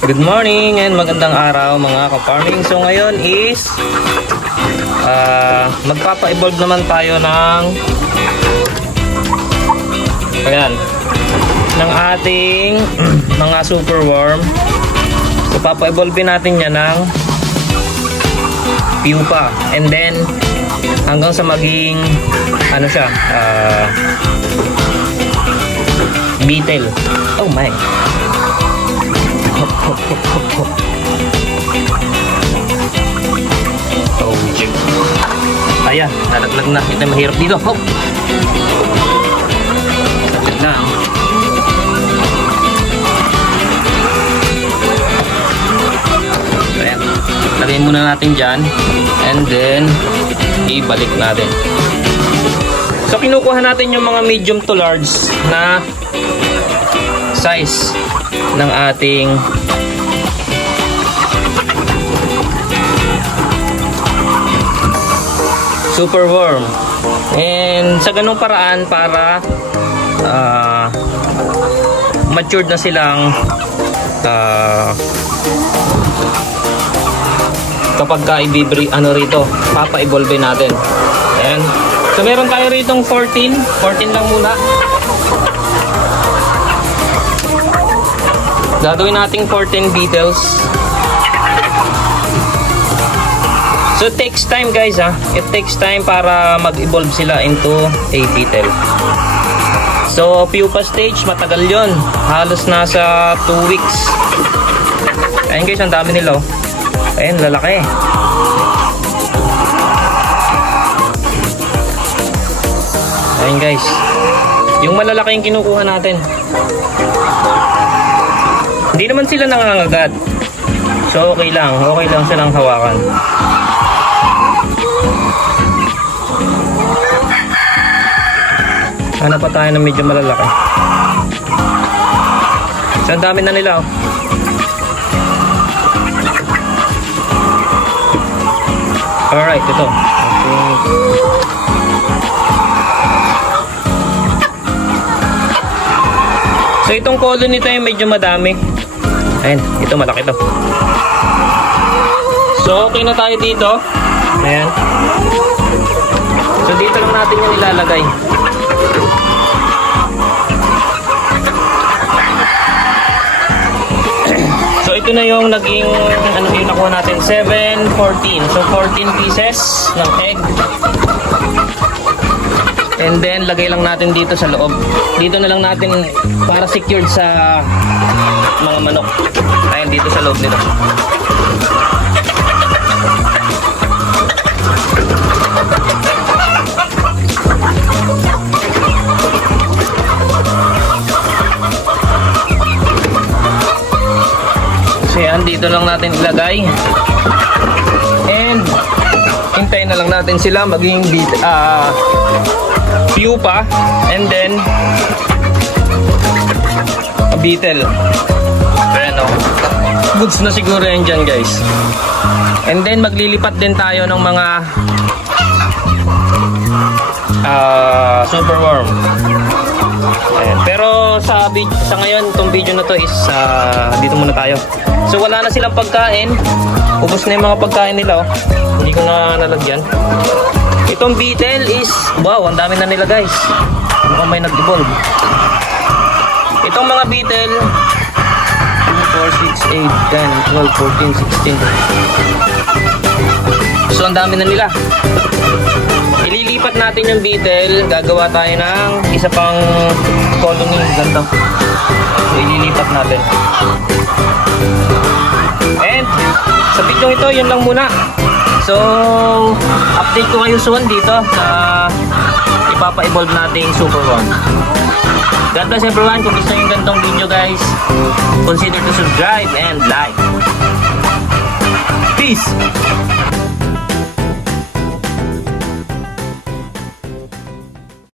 Good morning and magandang araw mga ka-farming. So ngayon is magpapa-evolve naman tayo ng ating mga superworm. So papa-evolve natin yan ng pupa and then hanggang sa maging beetle. Oh my. Oh, jig. Ayan, nalaglag na. Ito mahirap dito. Hop. Nalaglag na. Ayan. Lagyan muna natin dyan. And then, ibalik natin. So, kinukuha natin yung mga medium to large na size ng ating superworm. And sa ganung paraan para matured na silang kapag rito papa-evolve natin. Ayan. So meron tayo ritong 14 lang muna. Gagawin nating 14 beetles. So it takes time guys ha. It takes time para mag-evolve sila into a beetle. So pupa stage, matagal yon. Halos nasa 2 weeks. Ayan guys, ang dami nila oh. Ayan, lalaki. Ayan guys. Yung malalaki yung kinukuha natin. Hindi naman sila nangangagat. So okay lang silang hawakan. Hanap pa tayo ng medyo malalaki. So ang dami na nila oh. Alright, ito. So itong colony nito yung medyo madami. Ayan, ito malaki to. So okay na tayo dito. Ayan. So dito lang natin yung ilalagay. So ito na yung naging yung nakuha natin, 7, 14. So 14 pieces ng egg. And then lagay lang natin dito sa loob. Dito na lang natin para secured sa mga manok. Ayan, dito sa loob nito. So yan, dito lang natin ilagay. And hintayin na lang natin sila maging pupa and then a beetle. Ayan o. Goods na siguro yan dyan guys. And then maglilipat din tayo ng mga superworm. Ayan. Pero sa ngayon itong video na to is dito muna tayo. So wala na silang pagkain. Ubos na yung mga pagkain nila oh. Hindi ko na nalagyan. Itong beetle is, wow, ang dami na nila guys. Mukhang may nag-evolve. Itong mga beetle, 2, 4, 6, 8, 10, 12, 14, 16. So ang dami na nila. Ililipat natin yung beetle. Gagawa tayo ng isa pang colony. Ganito. So ililipat natin. And sa video ito, yun lang muna. So, update ko kayo soon dito sa ipapa-evolve nating superworm. God bless everyone. Kung gusto nyo yung ganitong video guys, consider to subscribe and like. Peace!